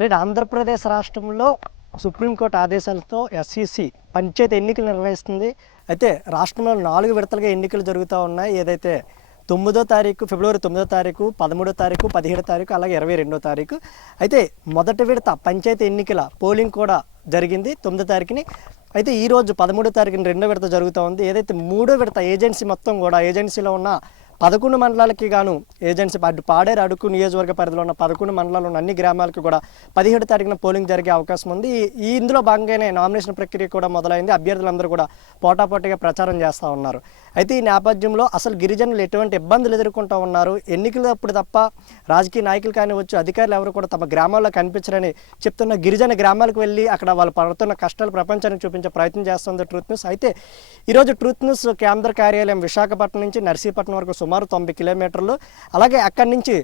రేపు ఆంధ్రప్రదేశ్ రాష్ట్రంలో సుప్రీంకోర్టు ఆదేశాలతో ఎస్ఈసి పంచాయతీ ఎన్నికలు నిర్వహిస్తుంది. అయితే రాష్ట్రంలో 4 విడతలుగా ఎన్నికలు జరుగుతూ ఉన్నాయి. ఏదైతే 9వ తారీఖు ఫిబ్రవరి 9వ తారీఖు, 13వ తారీఖు, 17వ తారీఖు, అలాగే 22వ తారీఖు. అయితే మొదటి విడత పంచాయతీ ఎన్నికల పోలింగ్ కూడా జరిగింది 9వ తారీఖుని. అయితే ఈరోజు 13వ తారీఖుని 2వ విడత జరుగుతూ ఉంది. ఏదైతే 3వ విడత ఏజెన్సీ మొత్తం కూడా ఏజెన్సీలో ఉన్న 11 మండలాలకి గాను ఏజెన్సీ పాడేరు అడుగు నియోజకవర్గ పరిధిలో ఉన్న 11 మండలాలు ఉన్న అన్ని గ్రామాలకు కూడా 17వ తారీఖున పోలింగ్ జరిగే అవకాశం ఉంది. ఇందులో భాగంగానే నామినేషన్ ప్రక్రియ కూడా మొదలైంది. అభ్యర్థులందరూ కూడా పోటాపోటీగా ప్రచారం చేస్తూ ఉన్నారు. అయితే ఈ నేపథ్యంలో అసలు గిరిజనులు ఎటువంటి ఇబ్బందులు ఎదుర్కొంటూ ఉన్నారు, ఎన్నికలప్పుడు తప్ప రాజకీయ నాయకులు కానివచ్చు, అధికారులు ఎవరు కూడా తమ గ్రామాల్లో కనిపించరని చెప్తున్న గిరిజన గ్రామాలకు వెళ్ళి అక్కడ వాళ్ళు పడుతున్న కష్టాలు ప్రపంచానికి చూపించే ప్రయత్నం చేస్తుంది ట్రూత్ న్యూస్. అయితే ఈరోజు ట్రూత్ న్యూస్ కేంద్ర కార్యాలయం విశాఖపట్నం నుంచి నర్సీపట్నం వరకు సుమారు 90 కిలోమీటర్లు, అలాగే అక్కడి నుంచి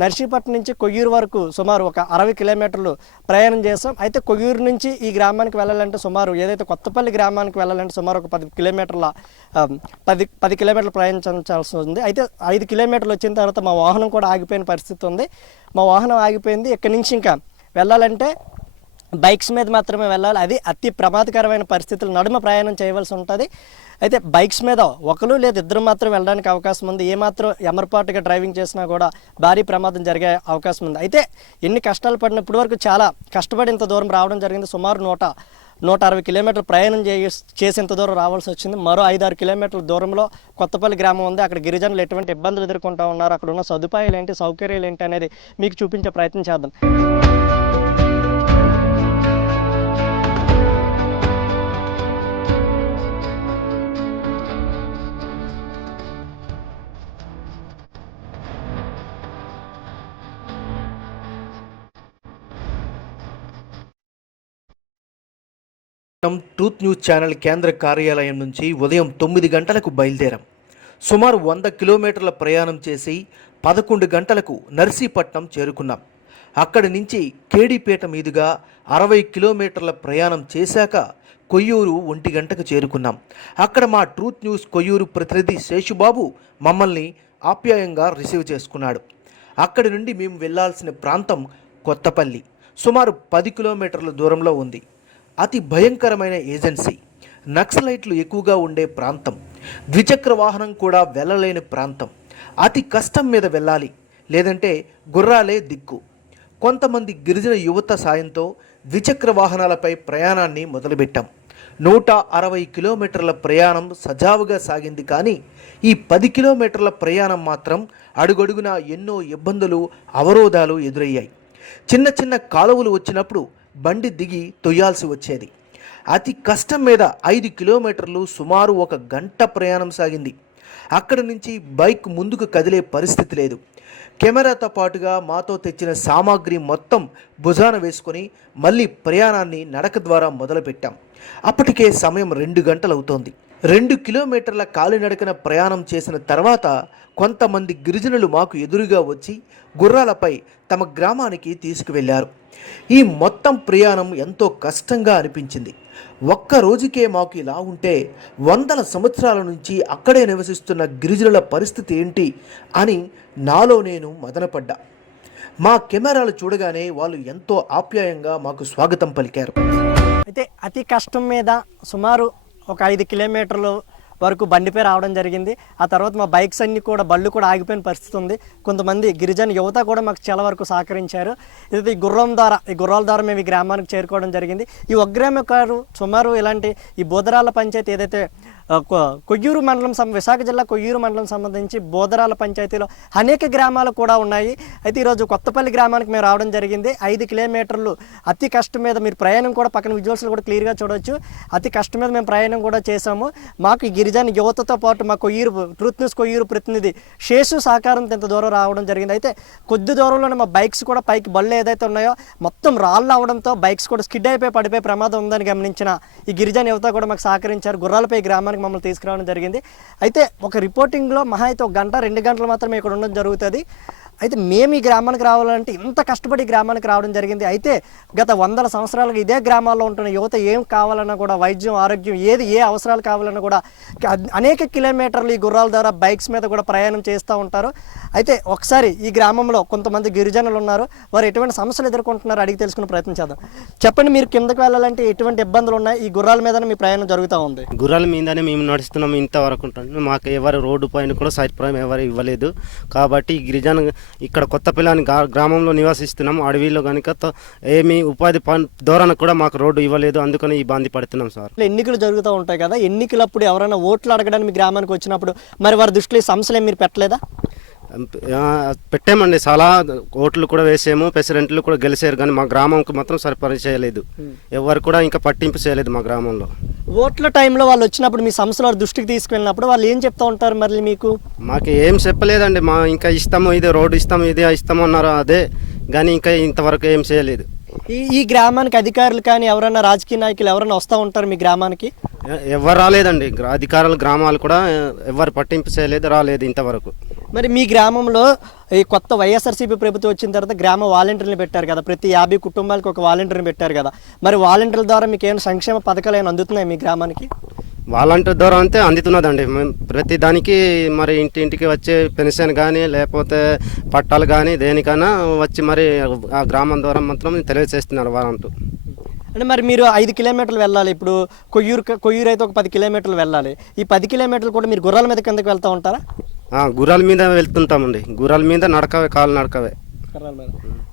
నర్సీపట్నం నుంచి కొయ్యూరు వరకు సుమారు ఒక 60 కిలోమీటర్లు ప్రయాణం చేస్తాం. అయితే కొయ్యూరు నుంచి ఈ గ్రామానికి వెళ్ళాలంటే సుమారు ఏదైతే కొత్తపల్లి గ్రామానికి వెళ్ళాలంటే సుమారు ఒక 10 కిలోమీటర్ల 10 కిలోమీటర్లు ప్రయాణించాల్సి ఉంది. అయితే 5 కిలోమీటర్లు వచ్చిన తర్వాత మా వాహనం కూడా ఆగిపోయిన పరిస్థితి ఉంది. మా వాహనం ఆగిపోయింది. ఇక్కడి నుంచి ఇంకా వెళ్ళాలంటే బైక్స్ మీద మాత్రమే వెళ్ళాలి. అది అతి ప్రమాదకరమైన పరిస్థితులు నడుమ ప్రయాణం చేయవలసి ఉంటుంది. అయితే బైక్స్ మీద ఒకరు లేదా ఇద్దరు మాత్రం వెళ్ళడానికి అవకాశం ఉంది. ఏమాత్రం ఎమర్పాటుగా డ్రైవింగ్ చేసినా కూడా భారీ ప్రమాదం జరిగే అవకాశం ఉంది. అయితే ఎన్ని కష్టాలు పడిన ఇప్పటి వరకు చాలా కష్టపడి ఇంత దూరం రావడం జరిగింది. సుమారు 160 కిలోమీటర్లు ప్రయాణం చేసి ఇంత దూరం రావాల్సి వచ్చింది. మరో 5-6 కిలోమీటర్ల దూరంలో కొత్తపల్లి గ్రామం ఉంది. అక్కడ గిరిజనులు ఎటువంటి ఇబ్బందులు ఎదుర్కొంటూ ఉన్నారు, అక్కడ ఉన్న సదుపాయాలు ఏంటి, సౌకర్యాలు ఏంటి అనేది మీకు చూపించే ప్రయత్నం చేద్దాం. ట్రూత్ న్యూస్ ఛానల్ కేంద్ర కార్యాలయం నుంచి ఉదయం 9 గంటలకు బయలుదేరాం. సుమారు 100 కిలోమీటర్ల ప్రయాణం చేసి 11 గంటలకు నర్సీపట్నం చేరుకున్నాం. అక్కడి నుంచి కేడీపేట మీదుగా 60 కిలోమీటర్ల ప్రయాణం చేశాక కొయ్యూరు 1 గంటకు చేరుకున్నాం. అక్కడ మా ట్రూత్ న్యూస్ కొయ్యూరు ప్రతినిధి శేషుబాబు మమ్మల్ని ఆప్యాయంగా రిసీవ్ చేసుకున్నాడు. అక్కడి నుండి మేము వెళ్లాల్సిన ప్రాంతం కొత్తపల్లి, సుమారు 10 కిలోమీటర్ల దూరంలో ఉంది. అతి భయంకరమైన ఏజెన్సీ, నక్సలైట్లు ఎక్కువగా ఉండే ప్రాంతం, ద్విచక్ర వాహనం కూడా వెళ్ళలేని ప్రాంతం. అతి కష్టం మీద వెళ్ళాలి, లేదంటే గుర్రాలే దిక్కు. కొంతమంది గిరిజన యువత సాయంతో ద్విచక్ర వాహనాలపై ప్రయాణాన్ని మొదలుపెట్టాం. 160 కిలోమీటర్ల ప్రయాణం సజావుగా సాగింది. కానీ ఈ 10 కిలోమీటర్ల ప్రయాణం మాత్రం అడుగడుగునా ఎన్నో ఇబ్బందులు, అవరోధాలు ఎదురయ్యాయి. చిన్న చిన్న కాలువలు వచ్చినప్పుడు బండి దిగి తొయ్యాల్సి వచ్చేది. అతి కష్టం మీద 5 కిలోమీటర్లు సుమారు 1 గంట ప్రయాణం సాగింది. అక్కడి నుంచి బైక్ ముందుకు కదిలే పరిస్థితి లేదు. కెమెరాతో పాటుగా మాతో తెచ్చిన సామాగ్రి మొత్తం భుజాన వేసుకొని మళ్ళీ ప్రయాణాన్ని నడక ద్వారా మొదలుపెట్టాం. అప్పటికే సమయం 2 గంటలు అవుతోంది. 2 కిలోమీటర్ల కాలినడకన ప్రయాణం చేసిన తర్వాత కొంతమంది గిరిజనులు మాకు ఎదురుగా వచ్చి గుర్రాలపై తమ గ్రామానికి తీసుకువెళ్లారు. ఈ మొత్తం ప్రయాణం ఎంతో కష్టంగా అనిపించింది. ఒక్క రోజుకే మాకు ఇలా ఉంటే 100 సంవత్సరాల నుంచి అక్కడే నివసిస్తున్న గిరిజనుల పరిస్థితి ఏంటి అని నాలో నేను మదనపడ్డా. మా కెమెరాలు చూడగానే వాళ్ళు ఎంతో ఆప్యాయంగా మాకు స్వాగతం పలికారు. అయితే అతి కష్టం మీద సుమారు ఒక 5 కిలోమీటర్లు వరకు బండిపై రావడం జరిగింది. ఆ తర్వాత మా బైక్స్ అన్నీ కూడా బళ్ళు కూడా ఆగిపోయిన పరిస్థితి ఉంది. కొంతమంది గిరిజన యువత కూడా మాకు చాలా వరకు సహకరించారు. ఇది ఈ గుర్రాల ద్వారా మేము ఈ గ్రామానికి చేరుకోవడం జరిగింది. ఈ ఒగ్రామకారు సుమారు ఇలాంటి ఈ బోదరాల పంచాయతీ ఏదైతే కొయ్యూరు మండలం విశాఖ జిల్లా కొయ్యూరు మండలం సంబంధించి బోదరాల పంచాయతీలో అనేక గ్రామాలు కూడా ఉన్నాయి. అయితే ఈరోజు కొత్తపల్లి గ్రామానికి మేము రావడం జరిగింది. 5 కిలోమీటర్లు అతి కష్టం మీద మీరు ప్రయాణం కూడా పక్కన విజువల్స్లో కూడా క్లియర్గా చూడవచ్చు. అతి కష్టం మీద మేము ప్రయాణం కూడా చేసాము. మాకు ఈ గిరిజన యువతతో పాటు మా ట్రూత్ న్యూస్ కొయ్యూరు ప్రతినిధి శేషు సహకారంతో ఇంత దూరం రావడం జరిగింది. అయితే కొద్ది దూరంలోనే మా బైక్స్ కూడా పైకి బళ్ళు ఏదైతే ఉన్నాయో మొత్తం రాళ్ళు అవడంతో బైక్స్ కూడా స్కిడ్ అయిపోయి పడిపోయే ప్రమాదం ఉందని గమనించిన ఈ గిరిజన యువత కూడా మాకు సహకరించారు. గుర్రాలపై గ్రామానికి మమ్మల్ని తీసుకురావడం జరిగింది. అయితే ఒక రిపోర్టింగ్లో మహా అయితే 1 గంట 2 గంటలు మాత్రమే ఇక్కడ ఉండడం జరుగుతుంది. అయితే మేము ఈ గ్రామానికి రావాలంటే ఇంత కష్టపడి ఈ గ్రామానికి రావడం జరిగింది. అయితే గత 100 సంవత్సరాలుగా ఇదే గ్రామాల్లో ఉంటున్న యువత ఏం కావాలన్నా కూడా వైద్యం, ఆరోగ్యం, ఏ అవసరాలు కావాలన్నా కూడా అనేక కిలోమీటర్లు ఈ గుర్రాల ద్వారా బైక్స్ మీద కూడా ప్రయాణం చేస్తూ ఉంటారు. అయితే ఒకసారి ఈ గ్రామంలో కొంతమంది గిరిజనులు ఉన్నారు, వారు ఎటువంటి సమస్యలు ఎదుర్కొంటున్నారు అడిగి తెలుసుకునే ప్రయత్నం చేద్దాం. చెప్పండి, మీరు కిందకి వెళ్ళాలంటే ఎటువంటి ఇబ్బందులు ఉన్నాయి? ఈ గుర్రాల మీదనే మీ ప్రయాణం జరుగుతూ ఉంది. గుర్రాల మీదనే మేము నడుస్తున్నాము ఇంతవరకు ఉంటాం. మాకు ఎవరు రోడ్డు పైన కూడా సదుపాయం ఎవరు ఇవ్వలేదు. కాబట్టి గిరిజన ఇక్కడ కొత్తపల్లి గ్రామంలో నివసిస్తున్నాం. అడవిలో కనుక ఏమి ఉపాధి ధోరణ కూడా మాకు రోడ్డు ఇవ్వలేదు. అందుకని ఇబ్బంది పడుతున్నాం సార్. ఎన్నికలు జరుగుతూ ఉంటాయి కదా, ఎన్నికలప్పుడు ఎవరైనా ఓట్లు అడగడానికి మీ గ్రామానికి వచ్చినప్పుడు మరి వారి దృష్టిలో ఈ సమస్యలు ఏమి మీరు పెట్టలేదా? పెట్టామండి, చాలా ఓట్లు కూడా వేసాము, ప్రెసిడెంట్లు కూడా గెలిచారు. కానీ మా గ్రామంకి మాత్రం సరిపరి చేయలేదు. ఎవరు కూడా ఇంకా పట్టింపు చేయలేదు మా గ్రామంలో. ఓట్ల టైంలో వాళ్ళు వచ్చినప్పుడు మీ సమస్యలు వారి దృష్టికి తీసుకెళ్ళినప్పుడు వాళ్ళు ఏం చెప్తా ఉంటారు మరి మీకు? మాకు ఏం చెప్పలేదండి. మా ఇంకా ఇస్తాము, ఇదే రోడ్డు ఇస్తాము, ఇదే ఇస్తాము అన్నారు. అదే కానీ ఇంకా ఇంతవరకు ఏం చేయలేదు. ఈ గ్రామానికి అధికారులు కానీ ఎవరైనా రాజకీయ నాయకులు ఎవరైనా వస్తూ ఉంటారు మీ గ్రామానికి? ఎవరు రాలేదండి. అధికారులు గ్రామాలు కూడా ఎవరు పట్టింపు చేయలేదు, రాలేదు ఇంతవరకు. మరి మీ గ్రామంలో ఈ కొత్త వైఎస్ఆర్సీపీ ప్రభుత్వం వచ్చిన తర్వాత గ్రామ వాలంటీర్లు పెట్టారు కదా, ప్రతి 50 కుటుంబాలకు ఒక వాలంటీర్ని పెట్టారు కదా, మరి వాలంటీర్ల ద్వారా మీకు ఏమైనా సంక్షేమ పథకాలు ఏమైనా అందుతున్నాయి మీ గ్రామానికి? వాలంటీర్ ద్వారా అంతే అందుతున్నదండి. ప్రతి దానికి మరి ఇంటింటికి వచ్చే పెన్షన్ కానీ లేకపోతే పట్టాలు కానీ దేనికైనా వచ్చి మరి ఆ గ్రామం ద్వారా మాత్రం తెలియజేస్తున్నారు వాలంటీర్. అంటే మరి మీరు 5 కిలోమీటర్లు వెళ్ళాలి. ఇప్పుడు కొయ్యూరు అయితే ఒక 10 కిలోమీటర్లు వెళ్ళాలి. ఈ 10 కిలోమీటర్లు కూడా మీరు గుర్రాల మీద కిందకి వెళ్తూ ఉంటారా? గుర్రాల మీద వెళ్తుంటామండి. గుర్రాల మీద నడకవే, కాలు నడకవే.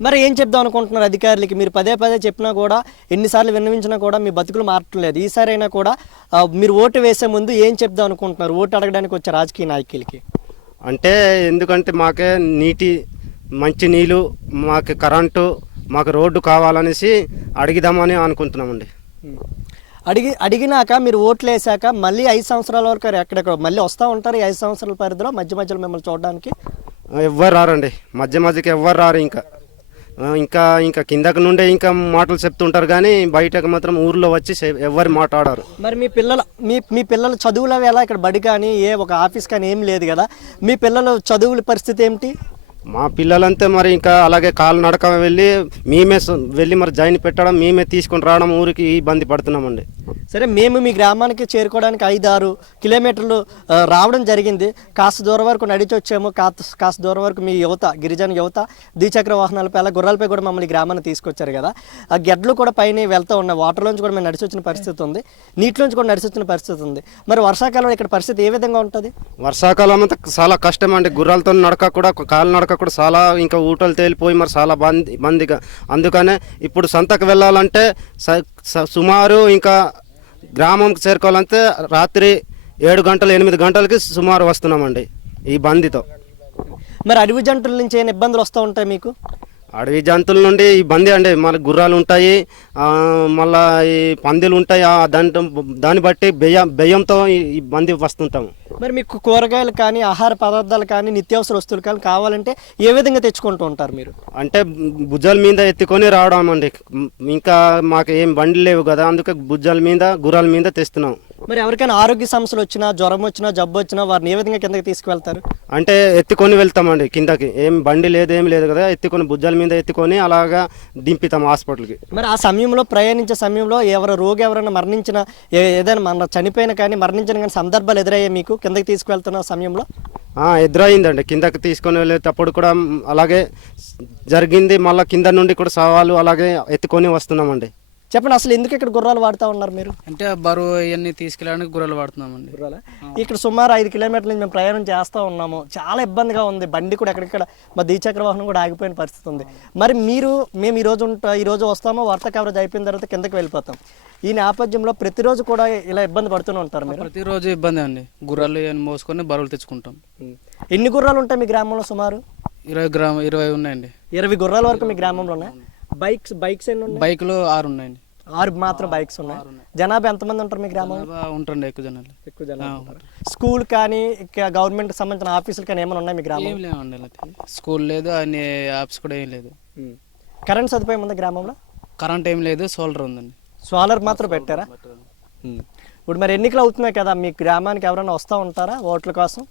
మరి ఏం చెప్దాం అనుకుంటున్నారు అధికారులకి? మీరు పదే చెప్పినా కూడా, ఎన్నిసార్లు విన్నవించినా కూడా మీ బతుకులు మారట్లేదు. ఈసారి అయినా కూడా మీరు ఓటు వేసే ముందు ఏం చెప్దాం అనుకుంటున్నారు ఓటు అడగడానికి వచ్చే రాజకీయ నాయకులకి? అంటే ఎందుకంటే మాకే మంచి నీళ్ళు, మాకు కరెంటు, మాకు రోడ్డు కావాలనేసి అడిగిదామని అనుకుంటున్నామండి. అడిగినాక మీరు ఓట్లు వేసాక మళ్ళీ 5 సంవత్సరాల వరకు ఎక్కడెక్కడ మళ్ళీ వస్తూ ఉంటారు. ఈ 5 సంవత్సరాల పరిధిలో మధ్యలో మిమ్మల్ని చూడడానికి ఎవ్వరు రారండి. మధ్యకి ఎవ్వరు రారు. ఇంకా కిందకి నుండే ఇంకా మాటలు చెప్తుంటారు కానీ బయటకు మాత్రం ఊర్లో వచ్చి ఎవరు మాట్లాడారు. మరి మీ పిల్లల చదువులు అవి ఎలా? ఇక్కడ బడి కానీ ఒక ఆఫీస్ కానీ ఏం లేదు కదా, మీ పిల్లల చదువుల పరిస్థితి ఏమిటి? మా పిల్లలంతా మరి ఇంకా అలాగే కాలు నడక మేమే వెళ్ళి మరి జాయిన్ పెట్టడం, మేమే తీసుకొని రావడం, ఊరికి ఇబ్బంది పడుతున్నామండి. సరే, మేము మీ గ్రామానికి చేరుకోవడానికి 5-6 కిలోమీటర్లు రావడం జరిగింది. కాస్త దూరం వరకు నడిచి వచ్చాము. కాస్త దూరం వరకు మీ గిరిజన యువత ద్విచక్ర వాహనాలపై అలా గుర్రాలపై కూడా మమ్మల్ని గ్రామాన్ని తీసుకొచ్చారు కదా. ఆ గెడ్లు కూడా పైన వెళ్తూ ఉన్నాయి. వాటర్లోంచి కూడా మేము నడిచి వచ్చిన పరిస్థితి ఉంది, నీటిలోంచి కూడా నడిచి వచ్చిన పరిస్థితి ఉంది. మరి వర్షాకాలంలో ఇక్కడ పరిస్థితి ఏ విధంగా ఉంటుంది? వర్షాకాలం అంతా చాలా కష్టం అండి. గుర్రాలతో నడక కూడా, కాలు నడక కూడా చాలా, ఇంకా ఊటలు తేలిపోయి మరి చాలా బందిగా. అందుకనే ఇప్పుడు సంతకు వెళ్ళాలంటే సుమారు ఇంకా గ్రామంకి చేరుకోవాలంటే రాత్రి 7 గంటలు 8 గంటలకి సుమారు వస్తున్నామండి ఈ బందితో. మరి అడవి జంతువుల నుంచి ఏమైనా ఇబ్బందులు వస్తూ ఉంటాయి మీకు? అడవి జంతువుల నుండి ఇబ్బంది అండి. మన గుర్రాలు ఉంటాయి, మళ్ళీ ఈ పందులు ఉంటాయి. దాన్ని బట్టి బియ్యంతో ఇబ్బంది వస్తుంటాము. మరి మీకు కూరగాయలు కానీ, ఆహార పదార్థాలు కానీ, నిత్యావసర వస్తువులు కానీ కావాలంటే ఏ విధంగా తెచ్చుకుంటూ ఉంటారు మీరు? అంటే భుజాల మీద ఎత్తుకొని రావడం అండి. ఇంకా మాకు ఏం బండ్లు లేవు కదా, అందుకే భుజాల మీద, గుర్రాల మీద తెస్తున్నాం. మరి ఎవరికైనా ఆరోగ్య సమస్యలు వచ్చినా, జ్వరం వచ్చినా, జబ్బు వచ్చినా వారిని ఏ విధంగా కిందకి తీసుకువెళ్తారు? అంటే ఎత్తుకొని వెళ్తామండి కిందకి. ఏం బండి లేదు, ఏం లేదు కదా, ఎత్తుకొని భుజాల మీద ఎత్తుకొని అలాగా దింపుతాం హాస్పిటల్కి. మరి ఆ సమయంలో, ప్రయాణించే సమయంలో రోగి ఎవరైనా మరణించిన, ఏదైనా చనిపోయిన కానీ, మరణించిన కానీ సందర్భాలు ఎదురయ్యాయి మీకు కిందకి తీసుకువెళ్తున్న సమయంలో? ఎదురైందండి. కిందకి తీసుకొని వెళ్ళేటప్పుడు కూడా అలాగే జరిగింది. మళ్ళీ కింద నుండి కూడా సవాలు అలాగే ఎత్తుకొని వస్తున్నామండి. చెప్పండి, అసలు ఎందుకు ఇక్కడ గుర్రాలు వాడుతూ ఉన్నారు మీరు? అంటే బరువు ఇవన్నీ తీసుకెళ్ళడానికి గుర్రాలు వాడుతున్నామండి. గుర్రాలు ఇక్కడ సుమారు 5 కిలోమీటర్ల నుంచి మేము ప్రయాణం చేస్తూ ఉన్నాము. చాలా ఇబ్బందిగా ఉంది. బండి కూడా ఎక్కడిక్కడ మా ద్విచక్ర వాహనం కూడా ఆగిపోయిన పరిస్థితి ఉంది. మరి మేము ఈరోజు వస్తాము, వార్తా కవరేజ్ అయిపోయిన తర్వాత కిందకి వెళ్ళిపోతాం. ఈ నేపథ్యంలో ప్రతిరోజు కూడా ఇలా ఇబ్బంది పడుతూనే ఉంటారు మీరు? ప్రతిరోజు ఇబ్బంది అండి. గుర్రాలు మోసుకొని బరువులు తెచ్చుకుంటాం. ఎన్ని గుర్రాలు ఉంటాయి మీ గ్రామంలో? సుమారు 20 ఉన్నాయండి. 20 గుర్రాల వరకు మీ గ్రామంలో ఉన్నాయి. బైక్స్ ఎన్ని ఉన్నాయి? బైక్లు 6 ఉన్నాయండి. 6 మాత్రం బైక్స్ ఉన్నాయి. జనాభా ఎంతమంది ఉంటారు మీ గ్రామంలో? ఉంటారండి ఎక్కువ జనాలు. స్కూల్ కానీ, గవర్నమెంట్ సంబంధించిన ఆఫీసులు కానీ ఏమైనా ఉన్నాయి మీ గ్రామంలో? ఏం లేవండి. స్కూల్ లేదు, అన్ని యాప్స్ కూడా ఏం లేదు. కరెంట్ సదుపాయం ఉంది గ్రామంలో? కరెంట్ ఏం లేదు, సోలార్ ఉందండి. సోలార్ మాత్రం పెట్టారా? ఇప్పుడు మరి ఎన్నికలు అవుతున్నాయి కదా, మీ గ్రామానికి ఎవరైనా వస్తూ ఉంటారా ఓట్ల కోసం?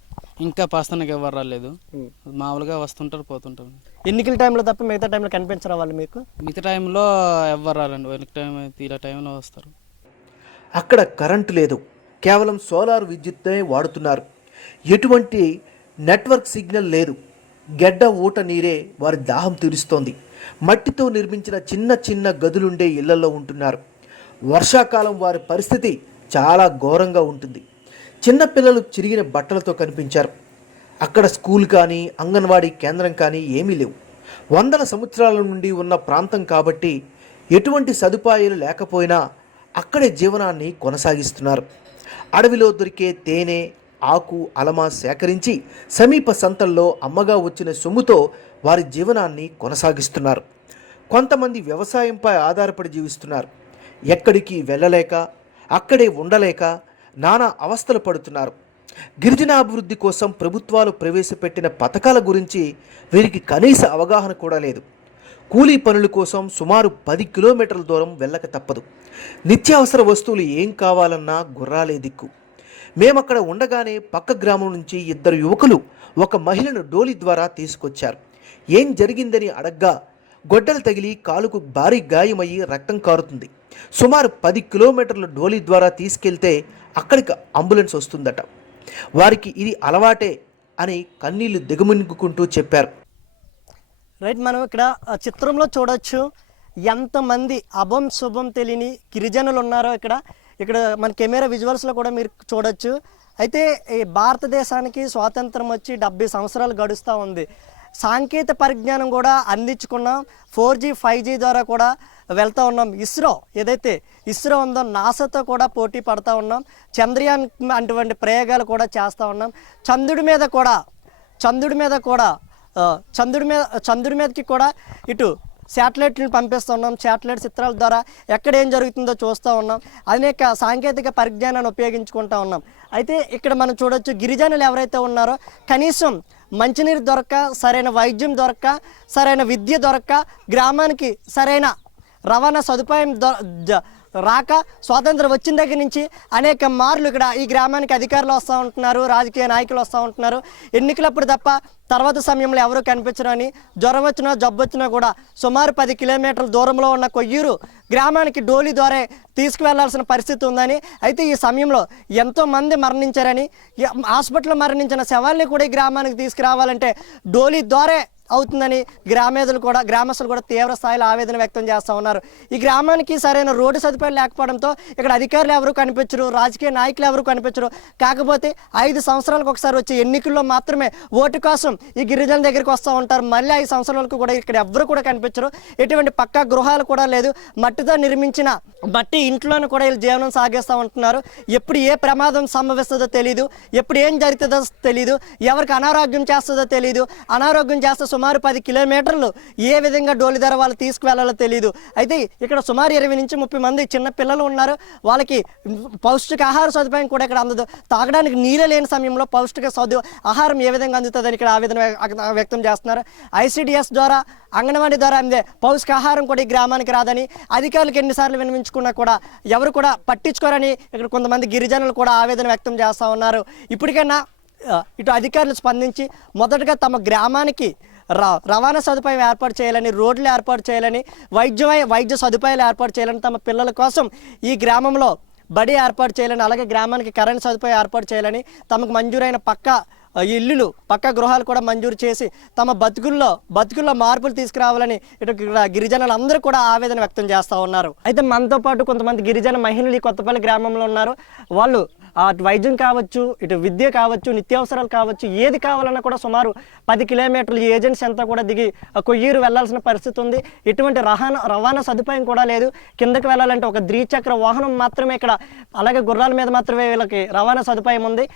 ఇంకా ప్రస్తుతానికి ఎవరు రాలేదు. మామూలుగా వస్తుంటారు పోతుంటారు. ఎన్నికల టైంలో తప్ప మిగతా టైంలో కనిపించరా వాళ్ళు మీకు? మిగతా టైంలో ఎవరు రాలండి. వెనక టైం తీరా టైంలో వస్తారు. అక్కడ కరెంటు లేదు, కేవలం సోలార్ విద్యుత్తే వాడుతున్నారు. ఎటువంటి నెట్వర్క్ సిగ్నల్ లేదు. గెడ్డ ఊట నీరే వారి దాహం తీరుస్తోంది. మట్టితో నిర్మించిన చిన్న చిన్న గదులుండే ఇళ్లలో ఉంటున్నారు. వర్షాకాలం వారి పరిస్థితి చాలా ఘోరంగా ఉంటుంది. చిన్నపిల్లలు చిరిగిన బట్టలతో కనిపించారు. అక్కడ స్కూల్ కానీ అంగన్వాడీ కేంద్రం కానీ ఏమీ లేవు. వందల సంవత్సరాల నుండి ఉన్న ప్రాంతం కాబట్టి ఎటువంటి సదుపాయాలు లేకపోయినా అక్కడే జీవనాన్ని కొనసాగిస్తున్నారు. అడవిలో దొరికే తేనె, ఆకు, అలమ సేకరించి సమీప సంతల్లో అమ్మగా వచ్చిన సొమ్ముతో వారి జీవనాన్ని కొనసాగిస్తున్నారు. కొంతమంది వ్యవసాయంపై ఆధారపడి జీవిస్తున్నారు. ఎక్కడికి వెళ్ళలేక, అక్కడే ఉండలేక నానా అవస్థలు పడుతున్నారు. గిరిజనాభివృద్ధి కోసం ప్రభుత్వాలు ప్రవేశపెట్టిన పథకాల గురించి వీరికి కనీస అవగాహన కూడా లేదు. కూలీ పనుల కోసం సుమారు 10 కిలోమీటర్ల దూరం వెళ్ళక తప్పదు. నిత్యావసర వస్తువులు ఏం కావాలన్నా గుర్రాలే దిక్కు. మేమక్కడ ఉండగానే పక్క గ్రామం నుంచి 2 యువకులు ఒక మహిళను డోలి ద్వారా తీసుకొచ్చారు. ఏం జరిగిందని అడగ్గా గొడ్డలు తగిలి కాలుకు భారీ గాయమయ్యి రక్తం కారుతుంది. సుమారు 10 కిలోమీటర్ల డోలి ద్వారా తీసుకెళ్తే అక్కడికి అంబులెన్స్ వస్తుందట. వారికి ఇది అలవాటే అని కన్నీళ్లు దిగమింగుకుంటూ చెప్పారు. రైట్, మనం ఇక్కడ చిత్రంలో చూడొచ్చు ఎంతమంది అభం శుభం తెలియని గిరిజనులు ఉన్నారో ఇక్కడ మన కెమెరా విజువల్స్లో కూడా మీరు చూడొచ్చు. అయితే ఈ భారతదేశానికి స్వాతంత్రం వచ్చి 70 సంవత్సరాలు గడుస్తూ ఉంది. సాంకేతిక పరిజ్ఞానం కూడా అందించుకున్నాం. 4G 5G ద్వారా కూడా వెళ్తూ ఉన్నాం. ఏదైతే ఇస్రో ఉందో నాసాతో కూడా పోటీ పడుతూ ఉన్నాం. చంద్రయాన్ అటువంటి ప్రయోగాలు కూడా చేస్తూ ఉన్నాం. చంద్రుడి మీదకి కూడా ఇటు శాటిలైట్లను పంపిస్తున్నాం. శాటిలైట్ చిత్రాల ద్వారా ఎక్కడ ఏం జరుగుతుందో చూస్తూ ఉన్నాం. అనేక సాంకేతిక పరిజ్ఞానాన్ని ఉపయోగించుకుంటూ ఉన్నాం. అయితే ఇక్కడ మనం చూడొచ్చు, గిరిజనులు ఎవరైతే ఉన్నారో కనీసం మంచినీరు దొరక్క, సరైన వైద్యం దొరక్క, సరైన విద్య దొరక్క, గ్రామానికి సరైన రవాణా సదుపాయం రాక స్వాతంత్రం వచ్చిన దగ్గర నుంచి అనేక మార్లు ఇక్కడ ఈ గ్రామానికి అధికారులు వస్తూ ఉంటున్నారు, రాజకీయ నాయకులు వస్తూ ఉంటున్నారు. ఎన్నికలప్పుడు తప్ప తర్వాత సమయంలో ఎవరు కనిపించరు అని, జ్వరం వచ్చినా జబ్బు వచ్చినా కూడా సుమారు 10 కిలోమీటర్ల దూరంలో ఉన్న కొయ్యూరు గ్రామానికి డోలీ ద్వారా తీసుకువెళ్లాల్సిన పరిస్థితి ఉందని, అయితే ఈ సమయంలో ఎంతోమంది మరణించారని, హాస్పిటల్లో మరణించిన శవాల్ని కూడా ఈ గ్రామానికి తీసుకురావాలంటే డోలీ ద్వారా అవుతుందని గ్రామస్తులు కూడా తీవ్ర స్థాయిలో ఆవేదన వ్యక్తం చేస్తూ ఉన్నారు. ఈ గ్రామానికి సరైన రోడ్డు సదుపాయాలు లేకపోవడంతో ఇక్కడ అధికారులు ఎవరు కనిపించరు, రాజకీయ నాయకులు ఎవరు కనిపించరు. కాకపోతే 5 సంవత్సరాలకు ఒకసారి వచ్చే ఎన్నికల్లో మాత్రమే ఓటు కోసం ఈ గిరిజనుల దగ్గరికి వస్తూ ఉంటారు. మళ్ళీ 5 సంవత్సరాలకు కూడా ఇక్కడ ఎవరు కూడా కనిపించరు. ఎటువంటి పక్కా గృహాలు కూడా లేదు. మట్టితో నిర్మించిన మట్టి ఇంట్లోనూ కూడా వీళ్ళు జీవనం సాగిస్తూ ఉంటున్నారు. ఎప్పుడు ఏ ప్రమాదం సంభవిస్తుందో తెలియదు, ఎప్పుడు ఏం జరుగుతుందో తెలియదు, ఎవరికి అనారోగ్యం చేస్తుందో తెలియదు. అనారోగ్యం చేస్తే సుమారు 10 కిలోమీటర్లు ఏ విధంగా డోలి ధర వాళ్ళు తీసుకువెళ్లాలో తెలియదు. అయితే ఇక్కడ సుమారు 20 నుంచి 30 మంది చిన్న పిల్లలు ఉన్నారు. వాళ్ళకి పౌష్టికాహార సదుపాయం కూడా ఇక్కడ అందదు. తాగడానికి నీరు లేని సమయంలో ఆహారం ఏ విధంగా అందుతుందని ఇక్కడ ఆవేదన వ్యక్తం చేస్తున్నారు. ICDS ద్వారా, అంగన్వాడీ ద్వారా అందే పౌష్టికాహారం కూడా ఈ గ్రామానికి రాదని అధికారులకు ఎన్నిసార్లు వినిపించుకున్నా కూడా ఎవరు కూడా పట్టించుకోరని ఇక్కడ కొంతమంది గిరిజనులు కూడా ఆవేదన వ్యక్తం చేస్తూ ఉన్నారు. ఇప్పటికైనా ఇటు అధికారులు స్పందించి మొదటగా తమ గ్రామానికి రవాణా సదుపాయం ఏర్పాటు చేయాలని, రోడ్లు ఏర్పాటు చేయాలని, వైద్య సదుపాయాలు ఏర్పాటు చేయాలని, తమ పిల్లల కోసం ఈ గ్రామంలో బడి ఏర్పాటు చేయాలని, అలాగే గ్రామానికి కరెంట్ సదుపాయం ఏర్పాటు చేయాలని, తమకు మంజూరైన ఇల్లులు, పక్క గృహాలు కూడా మంజూరు చేసి తమ బతుకుల్లో మార్పులు తీసుకురావాలని ఇటు గిరిజనులు అందరూ కూడా ఆవేదన వ్యక్తం చేస్తూ ఉన్నారు. అయితే మనతో పాటు కొంతమంది గిరిజన మహిళలు ఈ కొత్తపల్లి గ్రామంలో ఉన్నారు. వాళ్ళు అటు వైద్యం కావచ్చు, ఇటు విద్య కావచ్చు, నిత్యావసరాలు కావచ్చు, ఏది కావాలన్నా కూడా సుమారు 10 కిలోమీటర్లు ఏజెన్సీ అంతా కూడా దిగి కొయ్యూరు వెళ్లాల్సిన పరిస్థితి ఉంది. ఎటువంటి రవాణా సదుపాయం కూడా లేదు. కిందకి వెళ్ళాలంటే ఒక ద్విచక్ర వాహనం మాత్రమే ఇక్కడ, అలాగే గుర్రాల మీద మాత్రమే వీళ్ళకి రవాణా సదుపాయం ఉంది.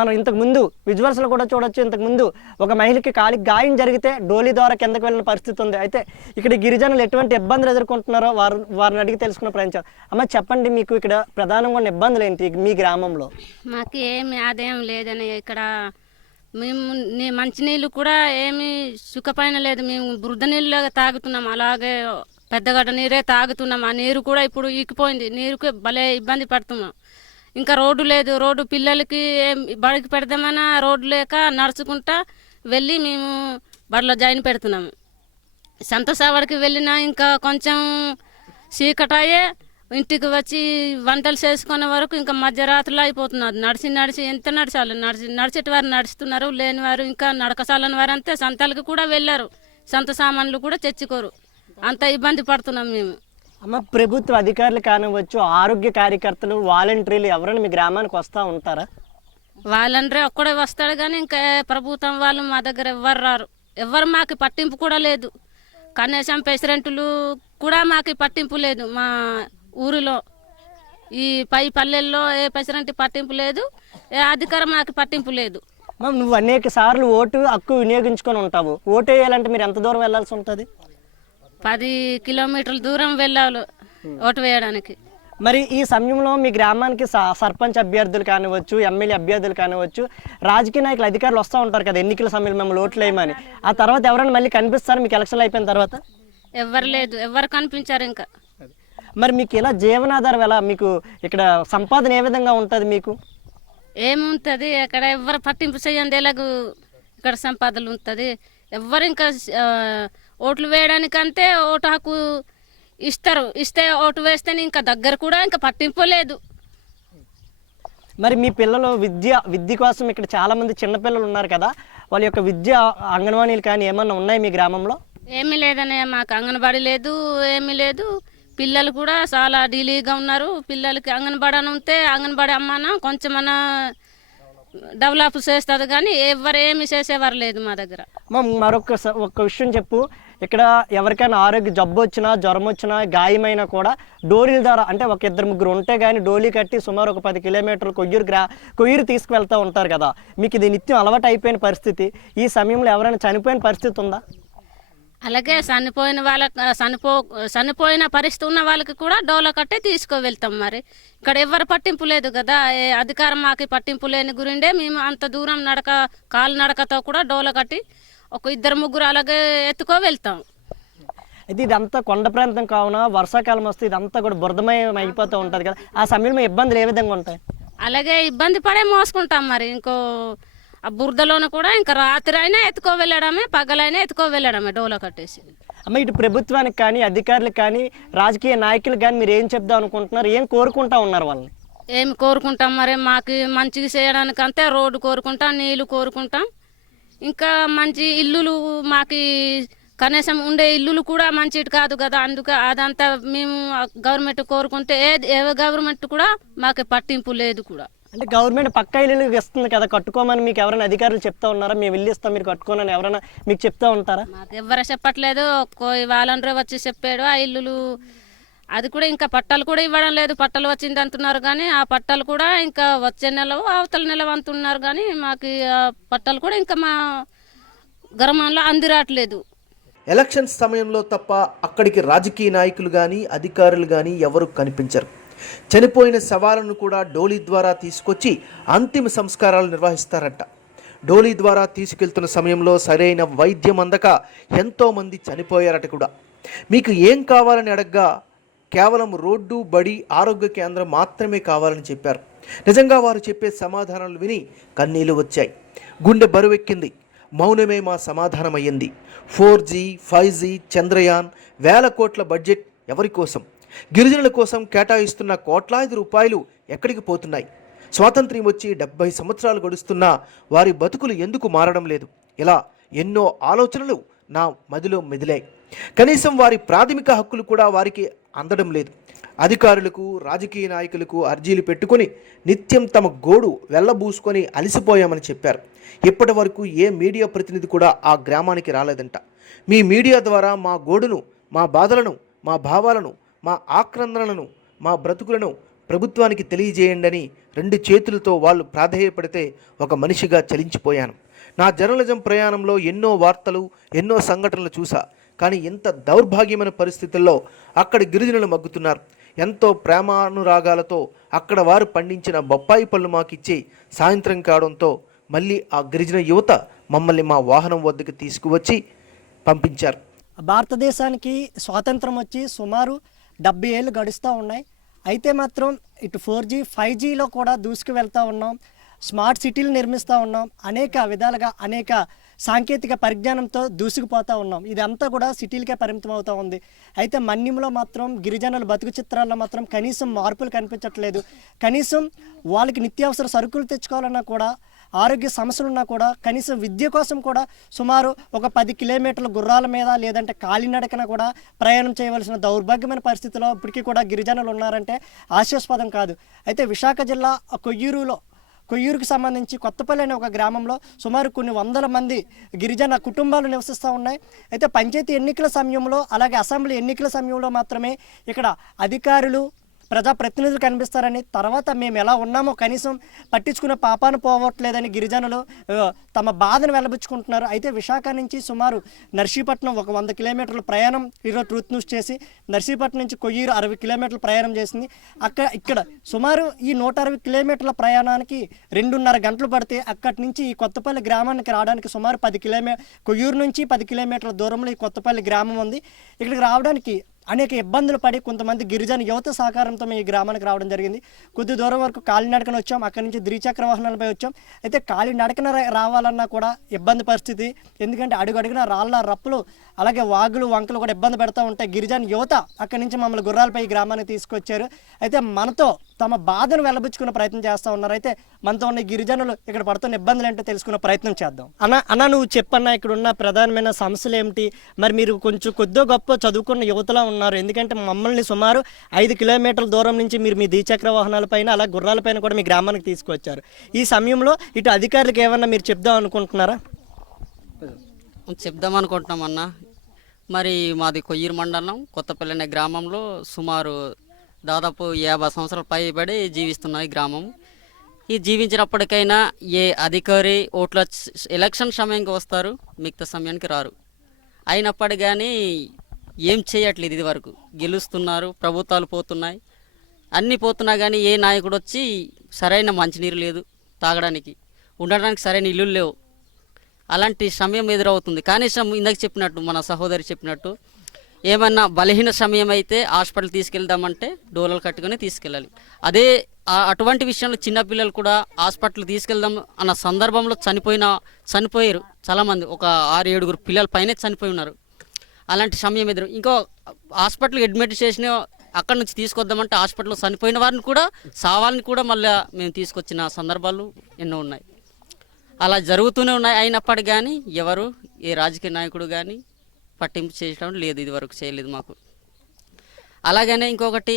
మనం ఇంతకుముందు విజువల్స్లో కూడా చూడొచ్చు, ఇంతకుముందు ఒక మహిళకి కాలికి గాయం జరిగితే డోలీ ద్వారా కిందకి వెళ్ళిన పరిస్థితి ఉంది. అయితే ఇక్కడ గిరిజనులు ఎటువంటి ఇబ్బందులు ఎదుర్కొంటున్నారో వారిని అడిగి తెలుసుకున్న ప్రయత్నం. అమ్మ చెప్పండి, మీకు ఇక్కడ ప్రధానంగా ఉన్న ఇబ్బందులు ఏంటి మీ గ్రామంలో? మాకు ఏమి ఆదాయం లేదని ఇక్కడ మేము మంచినీళ్ళు కూడా ఏమి సుఖపైన లేదు. మేము బురద నీళ్ళు తాగుతున్నాం, అలాగే పెద్దగడ్డ నీరే తాగుతున్నాం. ఆ నీరు కూడా ఇప్పుడు ఈకిపోయింది. నీరుకి భలే ఇబ్బంది పడుతున్నాం. ఇంకా రోడ్డు లేదు. రోడ్డు పిల్లలకి బడికి పెడదామన్నా రోడ్డు లేక నడుచుకుంటా వెళ్ళి మేము బడిలో జాయిన్ పెడుతున్నాము. సంతసావాడికి వెళ్ళినా ఇంకా కొంచెం చీకటాయే ఇంటికి వచ్చి వంటలు చేసుకునే వరకు ఇంకా మధ్యరాత్రిలో అయిపోతున్నారు. నడిచి ఎంత నడిచాలి, నడిచేటి వారు నడుస్తున్నారు, లేని వారు ఇంకా నడకసాలని వారు అంతే. సంతాలకు కూడా వెళ్ళారు, సంత సామాన్లు కూడా తెచ్చుకోరు. అంత ఇబ్బంది పడుతున్నాం మేము. అమ్మ, ప్రభుత్వ అధికారులు కానివచ్చు, ఆరోగ్య కార్యకర్తలు, వాలంటీర్లు ఎవరైనా మీ గ్రామానికి వస్తూ ఉంటారా? వాళ్ళంటే ఒక్కడే వస్తాడు కానీ ఇంకా ప్రభుత్వం వాళ్ళు మా దగ్గర ఎవ్వరు రారు. ఎవ్వరు మాకు పట్టింపు కూడా లేదు. కనీసం ప్రెసిడెంట్లు కూడా మాకు పట్టింపు లేదు. మా ఊరిలో ఈ పై పల్లెల్లో ఏ ప్రెసిడెంట్ పట్టింపు లేదు, ఏ అధికారం మాకు పట్టింపు లేదు. నువ్వు అనేక సార్లు ఓటు హక్కు వినియోగించుకొని ఉంటావు. ఓటు వేయాలంటే మీరు ఎంత దూరం వెళ్ళాల్సి ఉంటుంది? 10 కిలోమీటర్ల దూరం వెళ్ళాలి ఓటు వేయడానికి. మరి ఈ సమయంలో మీ గ్రామానికి సర్పంచ్ అభ్యర్థులు కానివచ్చు, ఎమ్మెల్యే అభ్యర్థులు కానివచ్చు, రాజకీయ నాయకులు, అధికారులు వస్తూ ఉంటారు కదా ఎన్నికల సమయంలో మిమ్మల్ని ఓట్లు వేయమని. ఆ తర్వాత ఎవరైనా మళ్ళీ కనిపిస్తారు మీకు ఎలక్షన్లు అయిపోయిన తర్వాత? ఎవ్వరు లేదు, ఎవరు కనిపించారు ఇంకా. మరి మీకు ఎలా జీవనాధారం, ఎలా మీకు ఇక్కడ సంపాదన ఏ విధంగా ఉంటుంది? మీకు ఏముంటుంది ఇక్కడ? ఎవరు పట్టింపు చేయండి ఎలాగూ ఇక్కడ సంపాదన ఉంటుంది. ఎవ్వరు ఇంకా ఓట్లు వేయడానికంటే ఓటు హక్కు ఇస్తారు, ఇస్తే ఓటు వేస్తేనే ఇంకా దగ్గర కూడా ఇంకా పట్టింపు లేదు. మరి మీ పిల్లలు విద్య కోసం ఇక్కడ చాలామంది చిన్నపిల్లలు ఉన్నారు కదా, వాళ్ళ యొక్క విద్య అంగన్వాడీలు కానీ ఏమన్నా ఉన్నాయి మీ గ్రామంలో? ఏమీ లేదనే, మాకు అంగన్వాడీ లేదు, ఏమీ లేదు. పిల్లలు కూడా చాలా డీలీగా ఉన్నారు. పిల్లలకి అంగన్వాడీ అని ఉంటే అంగన్వాడీ అమ్మనా కొంచెమన్నా డెవలప్ చేస్తుంది కానీ ఎవరు ఏమి చేసేవారు లేదు మా దగ్గర. ఒక్క విషయం చెప్పు, ఇక్కడ ఎవరికైనా ఆరోగ్య జబ్బు వచ్చినా, జ్వరం వచ్చినా, గాయమైనా కూడా డోలీల ద్వారా, అంటే ఒక 2-3 ఉంటే కానీ డోలీ కట్టి సుమారు ఒక 10 కిలోమీటర్లు కొయ్యూరు తీసుకువెళ్తూ ఉంటారు కదా. మీకు ఇది నిత్యం అలవాటు అయిపోయిన పరిస్థితి. ఈ సమయంలో ఎవరైనా చనిపోయిన పరిస్థితి ఉందా? అలాగే చనిపోయిన పరిస్థితి ఉన్న వాళ్ళకి కూడా డోలో కట్టే తీసుకువెళ్తాం. మరి ఇక్కడ ఎవరు పట్టింపు లేదు కదా, ఏ అధికారం మాకు పట్టింపు లేని గురిండే మేము అంత దూరం కాలు నడకతో కూడా డోలో కట్టి ఒక 2-3 అలాగే ఎత్తుకో వెళ్తాం. అయితే ఇదంతా కొండ ప్రాంతం కావున వర్షాకాలం వస్తే ఇదంతా కూడా బురదమయం అయిపోతూ ఉంటుంది కదా, ఆ సమయంలో ఇబ్బందులు ఏ విధంగా ఉంటాయి? అలాగే ఇబ్బంది పడే మోసుకుంటాం. మరి ఇంకో ఆ బురదలోన కూడా ఇంకా రాత్రి అయినా ఎత్తుకో వెళ్ళడమే, పగలైనా ఎత్తుకో వెళ్ళడమే డోలో కట్టేసి. అమ్మ, ఇటు ప్రభుత్వానికి కానీ, అధికారులకు కానీ, రాజకీయ నాయకులకు కానీ మీరు ఏం చెప్దాం అనుకుంటున్నారు? ఏం కోరుకుంటా ఉన్నారు వాళ్ళని? ఏమి కోరుకుంటాం మరి, మాకు మంచిగా చేయడానికి అంతే రోడ్డు కోరుకుంటాం, నీళ్లు కోరుకుంటాం, ఇంకా మంచి ఇల్లులు, మాకు కనీసం ఉండే ఇల్లులు కూడా మంచిది కాదు కదా. అందుకే అదంతా మేము గవర్నమెంట్ కోరుకుంటే ఏ గవర్నమెంట్ కూడా మాకు పట్టింపు లేదు కూడా. అంటే గవర్నమెంట్ పక్కా ఇల్లు ఇస్తుంది కదా కట్టుకోమని, మీకు ఎవరైనా అధికారులు చెప్తా ఉన్నారా? మేము ఇల్లు ఇస్తాం మీరు కట్టుకోనని ఎవరైనా మీకు చెప్తా ఉంటారా? మాకు ఎవరు చెప్పట్లేదు. వాలంటీర్ వచ్చి చెప్పాడు ఆ ఇల్లులు, అది కూడా ఇంకా పట్టాలు కూడా ఇవ్వడం లేదు. పట్టాలు వచ్చింది అంటున్నారు కానీ ఆ పట్టాలు కూడా ఇంకా వచ్చే నెల అవతల నెల అంటున్నారు కానీ మాకు ఆ పట్టాలు కూడా ఇంకా మా గ్రామంలో అందిరాట్లేదు. ఎలక్షన్స్ సమయంలో తప్ప అక్కడికి రాజకీయ నాయకులు కానీ, అధికారులు కానీ ఎవరు కనిపించరు. చనిపోయిన శవాలను కూడా డోలీ ద్వారా తీసుకొచ్చి అంతిమ సంస్కారాలు నిర్వహిస్తారంట. డోలీ ద్వారా తీసుకెళ్తున్న సమయంలో సరైన వైద్యం అందక ఎంతోమంది చనిపోయారట కూడా. మీకు ఏం కావాలని అడగ్గా కేవలం రోడ్డు, బడి, ఆరోగ్య కేంద్రం మాత్రమే కావాలని చెప్పారు. నిజంగా వారు చెప్పే సమాధానాలు విని కన్నీళ్లు వచ్చాయి, గుండె బరువెక్కింది. మౌనమే మా సమాధానం అయ్యింది. 4G, 5G, చంద్రయాన్, వేల కోట్ల బడ్జెట్ ఎవరి కోసం? గిరిజనుల కోసం కేటాయిస్తున్న కోట్లాది రూపాయలు ఎక్కడికి పోతున్నాయి? స్వాతంత్ర్యం వచ్చి 70 సంవత్సరాలు గడుస్తున్నా వారి బతుకులు ఎందుకు మారడం లేదు? ఇలా ఎన్నో ఆలోచనలు నా మదిలో మెదిలాయి. కనీసం వారి ప్రాథమిక హక్కులు కూడా వారికి అందడం లేదు. అధికారులకు, రాజకీయ నాయకులకు అర్జీలు పెట్టుకొని నిత్యం తమ గోడు వెళ్ళబూసుకొని అలసిపోయామని చెప్పారు. ఇప్పటి వరకు ఏ మీడియా ప్రతినిధి కూడా ఆ గ్రామానికి రాలేదంట. మీ మీడియా ద్వారా మా గోడును, మా బాధలను, మా భావాలను, మా ఆక్రందనలను, మా బ్రతుకులను ప్రభుత్వానికి తెలియజేయండి అని 2 చేతులతో వాళ్ళు ప్రాధేయపడితే ఒక మనిషిగా చలించిపోయాను. నా జర్నలిజం ప్రయాణంలో ఎన్నో వార్తలు, ఎన్నో సంఘటనలు చూసా. కానీ ఎంత దౌర్భాగ్యమైన పరిస్థితుల్లో అక్కడ గిరిజనులు మగ్గుతున్నారు. ఎంతో ప్రేమానురాగాలతో అక్కడ వారు పండించిన బొప్పాయి పళ్ళు మాకిచ్చి సాయంత్రం కావడంతో మళ్ళీ ఆ గిరిజన యువత మమ్మల్ని మా వాహనం వద్దకు తీసుకువచ్చి పంపించారు. భారతదేశానికి స్వాతంత్రం వచ్చి సుమారు 70 ఏళ్ళు గడుస్తూ ఉన్నాయి. అయితే మాత్రం ఇటు 4G 5Gలో కూడా దూసుకు వెళ్తూ ఉన్నాం, స్మార్ట్ సిటీలు నిర్మిస్తూ ఉన్నాం, అనేక విధాలుగా అనేక సాంకేతిక పరిజ్ఞానంతో దూసుకుపోతూ ఉన్నాం. ఇదంతా కూడా సిటీలకే పరిమితం అవుతూ ఉంది. అయితే మన్యంలో మాత్రం గిరిజనుల బతుకు చిత్రాల్లో మాత్రం కనీసం మార్పులు కనిపించట్లేదు. కనీసం వాళ్ళకి నిత్యావసర సరుకులు తెచ్చుకోవాలన్నా కూడా, ఆరోగ్య సమస్యలున్నా కూడా, కనీసం విద్య కోసం కూడా సుమారు ఒక 10 కిలోమీటర్ల గుర్రాల మీద లేదంటే కాలినడకన కూడా ప్రయాణం చేయవలసిన దౌర్భాగ్యమైన పరిస్థితిలో ఇప్పటికీ కూడా గిరిజనులు ఉన్నారంటే హాస్యాస్పదం కాదు. అయితే విశాఖ జిల్లా కొయ్యూరుకు సంబంధించి కొత్తపల్లి అనే ఒక గ్రామంలో సుమారు కొన్ని వందల మంది గిరిజన కుటుంబాలు నివసిస్తూ ఉన్నాయి. అయితే పంచాయతీ ఎన్నికల సమయంలో అలాగే అసెంబ్లీ ఎన్నికల సమయంలో మాత్రమే ఇక్కడ అధికారులు ప్రజాప్రతినిధులు కనిపిస్తారని, తర్వాత మేము ఎలా ఉన్నామో కనీసం పట్టించుకునే పాపాను పోవట్లేదని గిరిజనులు తమ బాధను వెల్లబుచ్చుకుంటున్నారు. అయితే విశాఖ నుంచి సుమారు నర్సీపట్నం ఒక 100 కిలోమీటర్ల ప్రయాణం ఈరోజు ట్రూత్ న్యూస్ చేసి, నర్సీపట్నం నుంచి కొయ్యూరు 60 కిలోమీటర్ల ప్రయాణం చేసింది. ఇక్కడ సుమారు ఈ 160 కిలోమీటర్ల ప్రయాణానికి 2.5 గంటలు పడితే అక్కడి నుంచి ఈ కొత్తపల్లి గ్రామానికి రావడానికి సుమారు కొయ్యూరు నుంచి 10 కిలోమీటర్ల దూరంలో ఈ కొత్తపల్లి గ్రామం ఉంది. ఇక్కడికి రావడానికి అనేక ఇబ్బందులు పడి కొంతమంది గిరిజన యువత సహకారంతో మేము ఈ గ్రామానికి రావడం జరిగింది. కొద్ది దూరం వరకు కాలినడకన వచ్చాం, అక్కడి నుంచి ద్విచక్ర వాహనాలపై వచ్చాం. అయితే కాలినడకన రావాలన్నా కూడా ఇబ్బంది పరిస్థితి, ఎందుకంటే అడుగడుగున రాళ్ళ రప్పులు అలాగే వాగులు వంకలు కూడా ఇబ్బంది పెడతా ఉంటాయి. గిరిజన యువత అక్కడి నుంచి మమ్మల్ని గుర్రాలపై ఈ గ్రామానికి తీసుకొచ్చారు. అయితే మనతో తమ బాధను వెల్లబుచ్చుకునే ప్రయత్నం చేస్తూ ఉన్నారు. అయితే మనతో ఉన్న గిరిజనులు ఇక్కడ పడుతున్న ఇబ్బందులు ఏంటో తెలుసుకునే ప్రయత్నం చేద్దాం. అన్న నువ్వు చెప్పన్నా ఇక్కడ ఉన్న ప్రధానమైన సమస్యలు ఏమిటి? మరి మీరు కొంచెం కొద్దో గొప్ప చదువుకున్న యువతలో ఉన్నారు, ఎందుకంటే మమ్మల్ని సుమారు 5 కిలోమీటర్ల దూరం నుంచి మీరు మీ ద్విచక్ర వాహనాలపైన అలా గుర్రాలపైన కూడా మీ గ్రామానికి తీసుకొచ్చారు. ఈ సమయంలో ఇటు అధికారులకు ఏమన్నా మీరు చెప్దాం అనుకుంటున్నారా? చెప్దాం అనుకుంటున్నాం అన్న. మరి మాది కొయ్యూరు మండలం కొత్తపల్లి అనే గ్రామంలో సుమారు దాదాపు 50 సంవత్సరాలు పైబడి జీవిస్తున్న ఈ గ్రామం. ఈ జీవించినప్పటికైనా ఏ అధికారి ఓట్ల ఎలక్షన్ సమయానికి వస్తారు, మిగతా సమయానికి రారు. అయినప్పటికీ కానీ ఏం చేయట్లేదు. ఇది వరకు గెలుస్తున్నారు, ప్రభుత్వాలు పోతున్నాయి, అన్నీ పోతున్నా కానీ ఏ నాయకుడు వచ్చి సరైన మంచినీరు లేదు, తాగడానికి ఉండడానికి సరైన ఇల్లు లేవు. అలాంటి సమయం ఎదురవుతుంది. కనీసం ఇందాక చెప్పినట్టు మన సహోదరి చెప్పినట్టు ఏమన్నా బలహీన సమయం అయితే హాస్పిటల్ తీసుకెళ్దామంటే డోలలు కట్టుకొని తీసుకెళ్ళాలి. అదే అటువంటి విషయంలో చిన్నపిల్లలు కూడా హాస్పిటల్ తీసుకెళ్దాం అన్న సందర్భంలో చనిపోయారు చాలామంది. ఒక 6-7 పిల్లల పైనే చనిపోయి ఉన్నారు. అలాంటి సమయం ఎదురు ఇంకో హాస్పిటల్కి అడ్మిట్ చేసిన అక్కడ నుంచి తీసుకొద్దామంటే హాస్పిటల్లో చనిపోయిన వారిని కూడా సావాలని కూడా మళ్ళీ మేము తీసుకొచ్చిన సందర్భాలు ఎన్నో ఉన్నాయి. అలా జరుగుతూనే ఉన్నాయి. అయినప్పటికీ కానీ ఎవరు ఏ రాజకీయ నాయకుడు కానీ పట్టింపు చేయడం లేదు, ఇది వరకు చేయలేదు మాకు. అలాగనే ఇంకొకటి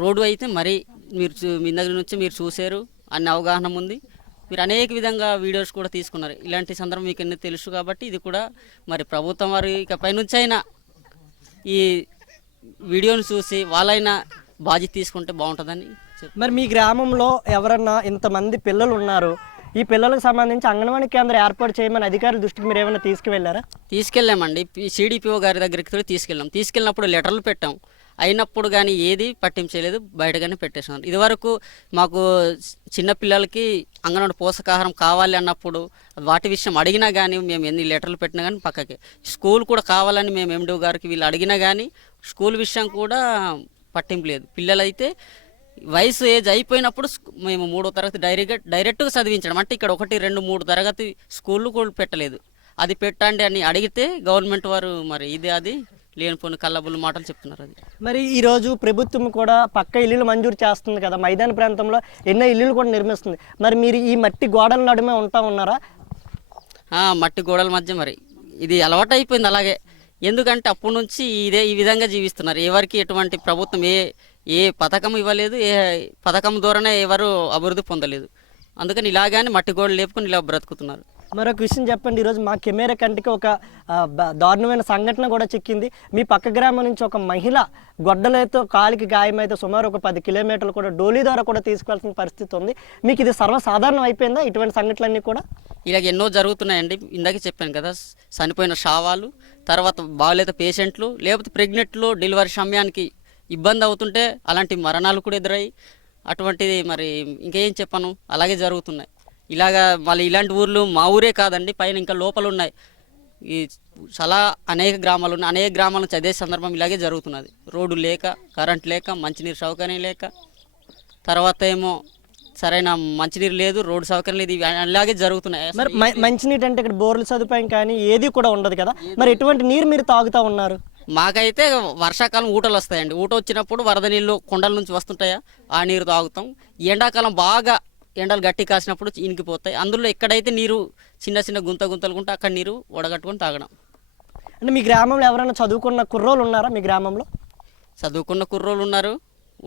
రోడ్డు అయితే మరి మీరు మీ దగ్గర నుంచి మీరు చూసారు, అన్ని అవగాహన ఉంది, మీరు అనేక విధంగా వీడియోస్ కూడా తీసుకున్నారు. ఇలాంటి సందర్భం మీకు ఎన్నో తెలుసు కాబట్టి ఇది కూడా మరి ప్రభుత్వం వారు ఇక పైనుంచి అయినా ఈ వీడియోని చూసి వాళ్ళైనా బాధ్యత తీసుకుంటే బాగుంటుందని. మరి మీ గ్రామంలో ఎవరన్నా ఇంతమంది పిల్లలు ఉన్నారు, ఈ పిల్లలకు సంబంధించి అంగన్వాడీ కేంద్రం ఏర్పాటు చేయమని అధికారుల దృష్టికి మీరు ఏమైనా తీసుకువెళ్ళారా? తీసుకెళ్ళామండి. సిడిపిఓ గారి దగ్గరికి తీసుకెళ్ళినప్పుడు లెటర్లు పెట్టాం. అయినప్పుడు కానీ ఏది పట్టించలేదు, బయటగానే పెట్టేసాం. ఇదివరకు మాకు చిన్నపిల్లలకి అంగన్వాడీ పోషకాహారం కావాలి అన్నప్పుడు వాటి విషయం అడిగినా కానీ మేము ఎన్ని లెటర్లు పెట్టినా కానీ పక్కకి, స్కూల్ కూడా కావాలని మేము ఎండిఓ గారికి వీళ్ళు అడిగినా కానీ స్కూల్ విషయం కూడా పట్టింపు లేదు. పిల్లలైతే వయసు ఏజ్ అయిపోయినప్పుడు మేము 3వ తరగతి డైరెక్ట్గా చదివించడం, అంటే ఇక్కడ 1, 2, 3 తరగతి స్కూళ్ళు కూడా పెట్టలేదు. అది పెట్టండి అని అడిగితే గవర్నమెంట్ వారు మరి ఇది అది లేనిపోయిన కల్లబుల్లి మాటలు చెప్తున్నారు. అది మరి ఈరోజు ప్రభుత్వం కూడా పక్క ఇల్లులు మంజూరు చేస్తుంది కదా, మైదాన ప్రాంతంలో ఎన్నో ఇల్లులు కూడా నిర్మిస్తుంది. మరి మీరు ఈ మట్టి గోడల నడుమే ఉన్నారా? మట్టి గోడల మధ్య మరి ఇది అలవాటు అయిపోయింది అలాగే. ఎందుకంటే అప్పటి నుంచి ఈ విధంగా జీవిస్తున్నారు. ఎవరికి ఎటువంటి ప్రభుత్వం ఏ పథకం ఇవ్వలేదు, ఏ పథకం ద్వారానే ఎవరు అభివృద్ధి పొందలేదు. అందుకని ఇలాగానే మట్టి గోడలు లేపుకొని ఇలా బ్రతుకుతున్నారు. మరొక విషయం చెప్పండి, ఈరోజు మా కెమెరా కంటికి ఒక దారుణమైన సంఘటన కూడా చిక్కింది. మీ పక్క గ్రామం నుంచి ఒక మహిళ గొడ్డలతో కాలికి గాయమైతే సుమారు ఒక 10 కిలోమీటర్లు కూడా డోలీ ద్వారా కూడా తీసుకెళ్లాల్సిన పరిస్థితి ఉంది. మీకు ఇది సర్వసాధారణం అయిపోయిందా ఇటువంటి సంఘటనలన్నీ కూడా? ఇలాగ ఎన్నో జరుగుతున్నాయండి. ఇందాకే చెప్పాను కదా, చనిపోయిన శవాలు, తర్వాత బాగాలేత పేషెంట్లు, లేకపోతే ప్రెగ్నెంట్లు డెలివరీ సమయానికి ఇబ్బంది అవుతుంటే అలాంటి మరణాలు కూడా ఎదురయ్యి అటువంటిది మరి ఇంకేం చెప్పను అలాగే జరుగుతున్నాయి. ఇలాగా మళ్ళీ ఇలాంటి ఊర్లు మా ఊరే కాదండి, పైన ఇంకా లోపల ఉన్నాయి. ఈ చాలా అనేక గ్రామాలు ఉన్నాయి. అనేక గ్రామాల నుంచి అదే సందర్భం ఇలాగే జరుగుతున్నది. రోడ్డు లేక, కరెంట్ లేక, మంచినీరు సౌకర్యం లేక, తర్వాత ఏమో సరైన మంచినీరు లేదు, రోడ్డు సౌకర్యం లేదు. ఇవి అలాగే జరుగుతున్నాయి. మరి మంచినీటి అంటే ఇక్కడ బోర్ల సదుపాయం కానీ ఏది కూడా ఉండదు కదా, మరి ఎటువంటి నీరు మీరు తాగుతూ ఉన్నారు? మాకైతే వర్షాకాలం ఊటలు వస్తాయండి. ఊట వచ్చినప్పుడు వరద నీళ్ళు కొండల నుంచి వస్తుంటాయా, ఆ నీరు తాగుతాం. ఎండాకాలం బాగా ఎండలు గట్టి కాసినప్పుడు ఇనికిపోతాయి. అందులో ఎక్కడైతే నీరు చిన్న చిన్న గుంతలు ఉంటే అక్కడ నీరు వడగట్టుకొని తాగడం. అంటే మీ గ్రామంలో ఎవరైనా చదువుకున్న కుర్రోళ్ళు ఉన్నారా మీ గ్రామంలో? చదువుకున్న కుర్రోళ్ళు ఉన్నారు,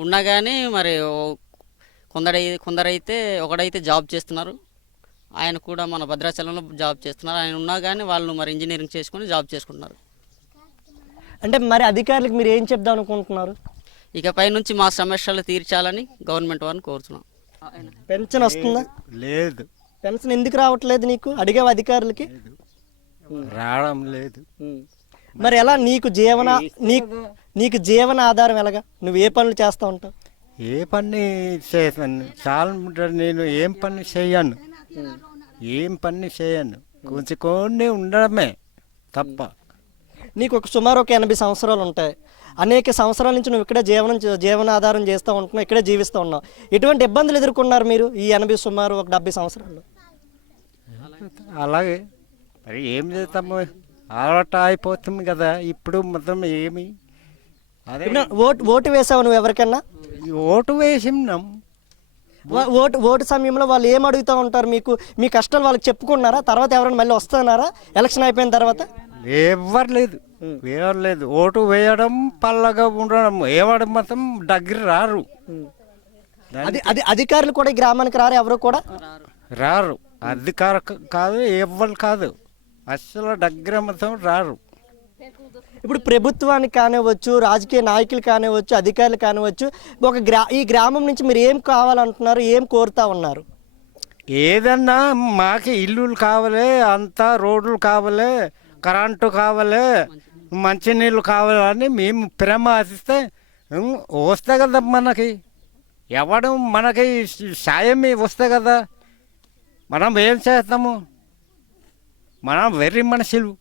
ఉన్నా కానీ మరి కొందరైతే ఒకడైతే జాబ్ చేస్తున్నారు. ఆయన కూడా మన భద్రాచలంలో జాబ్ చేస్తున్నారు. ఆయన ఉన్నా కానీ వాళ్ళు మరి ఇంజనీరింగ్ చేసుకొని జాబ్ చేసుకుంటున్నారు. అంటే మరి అధికారులకు మీరు ఏం చెప్దాం అనుకుంటున్నారు? ఇకపై నుంచి మా సమస్యలు తీర్చాలని గవర్నమెంట్ వారిని కోరుతున్నాం. పెన్షన్ వస్తుందా? లేదు, పెన్షన్ ఎందుకు రావట్లేదు నీకు? అడిగావు అధికారులకి? రావడం లేదు. మరి ఎలా నీకు జీవన ఆధారం ఎలాగా? నువ్వు ఏ పనులు చేస్తూ ఉంటావు? ఏ పని చేశాను చాలా, నేను ఏం పని చేయను, కొంచెం కొన్ని ఉండడమే తప్ప. నీకు సుమారు ఒక 80 సంవత్సరాలు ఉంటాయి. అనేక సంవత్సరాల నుంచి నువ్వు ఇక్కడే జీవనాధారం చేస్తూ ఉంటున్నావు, ఇక్కడే జీవిస్తూ ఉన్నావు. ఎటువంటి ఇబ్బందులు ఎదుర్కొన్నారు మీరు ఈ 80 సుమారు ఒక 70 సంవత్సరాలు? అలాగే మరి ఏం చేస్తాము, అలవాటు అయిపోతుంది కదా. ఇప్పుడు మొత్తం ఏమి అదే ఓటు వేసావు నువ్వు ఎవరికన్నా? ఓటు వేసినాం. ఓటు సమయంలో వాళ్ళు ఏం అడుగుతూ ఉంటారు మీకు? మీ కష్టాలు వాళ్ళకి చెప్పుకున్నారా? తర్వాత ఎవరైనా మళ్ళీ వస్తున్నారా ఎలక్షన్ అయిపోయిన తర్వాత? ఎవరు లేదు. ఓటు వేయడం పల్లగా ఉండడం, ఎవడు మాత్రం దగ్గర రారు. అది అధికారులు కూడా ఈ గ్రామానికి రారు, ఎవరు కూడా రారు. అధికార కాదు, ఎవరు కాదు, అసలు దగ్గర మాత్రం రారు. ఇప్పుడు ప్రభుత్వానికి కానివ్వచ్చు, రాజకీయ నాయకులు కానివ్వచ్చు, అధికారులు కానివ్వచ్చు, ఈ గ్రామం నుంచి మీరు ఏం కావాలంటున్నారు, ఏం కోరుతా ఉన్నారు? ఏదన్నా మాకు ఇల్లులు కావాలి, అంతా రోడ్లు కావాలి, కరెంటు కావాలి, మంచినీళ్ళు కావాలని మేము ప్రేమ ఆశిస్తే వస్తే కదా మనకి. ఎవడు మనకి సాయం వస్తే కదా మనం ఏం చేస్తాము. మనం వెర్రి మనుషులు,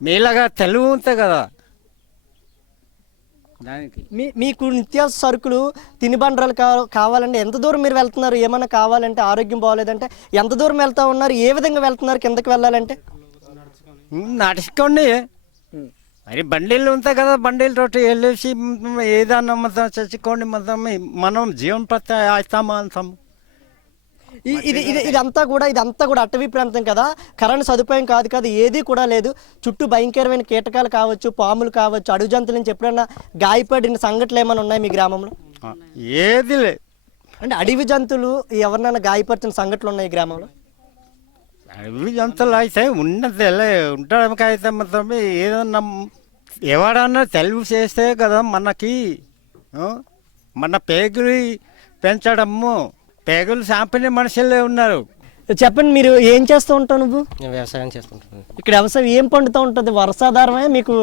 మీలాగా తెలివి ఉంటే కదా దానికి. మీకు నిత్యావసర సరుకులు తినుబండరాలు కావాలంటే ఎంత దూరం మీరు వెళ్తున్నారు? ఏమన్నా కావాలంటే, ఆరోగ్యం బాగోలేదంటే ఎంత దూరం వెళ్తా ఉన్నారు? ఏ విధంగా వెళ్తున్నారు కిందకి వెళ్ళాలంటే? నడుచుకోండి, మరి బండిలు ఉంటాయి కదా, బండిలతోటి వెళ్ళేసి ఏదన్నా మొత్తం చచ్చుకోండి, మొత్తం మనం జీవన ప్రతి అవుతామా అంటాము. ఇదంతా కూడా అటవీ ప్రాంతం కదా, కరెంట్ సదుపాయం కాదు, ఏది కూడా లేదు. చుట్టూ భయంకరమైన కీటకాలు కావచ్చు, పాములు కావచ్చు, అడవి జంతువుల నుంచి ఎప్పుడైనా గాయపడిన సంఘటనలు ఏమైనా ఉన్నాయి మీ గ్రామంలో? ఏది లేదు. అంటే అడవి జంతువులు ఎవరినైనా గాయపరిచిన సంఘటనలు ఉన్నాయి ఈ గ్రామంలో? అడవి జంతువులు అయితే ఉండడానికి అయితే మొత్తం ఏదన్నా ఎవడన్నా తెలివి చేస్తే కదా మనకి. మన పేగులు పెంచడము, పేగులు సాంపిన మనుషులే ఉన్నారు. చెప్పండి, మీరు ఏం చేస్తూ ఉంటావు? నువ్వు వ్యవసాయం చేసుకుంటాను. ఇక్కడ వ్యవసాయం ఏం పండుతూ ఉంటుంది? వర్షాధారమే మీకు,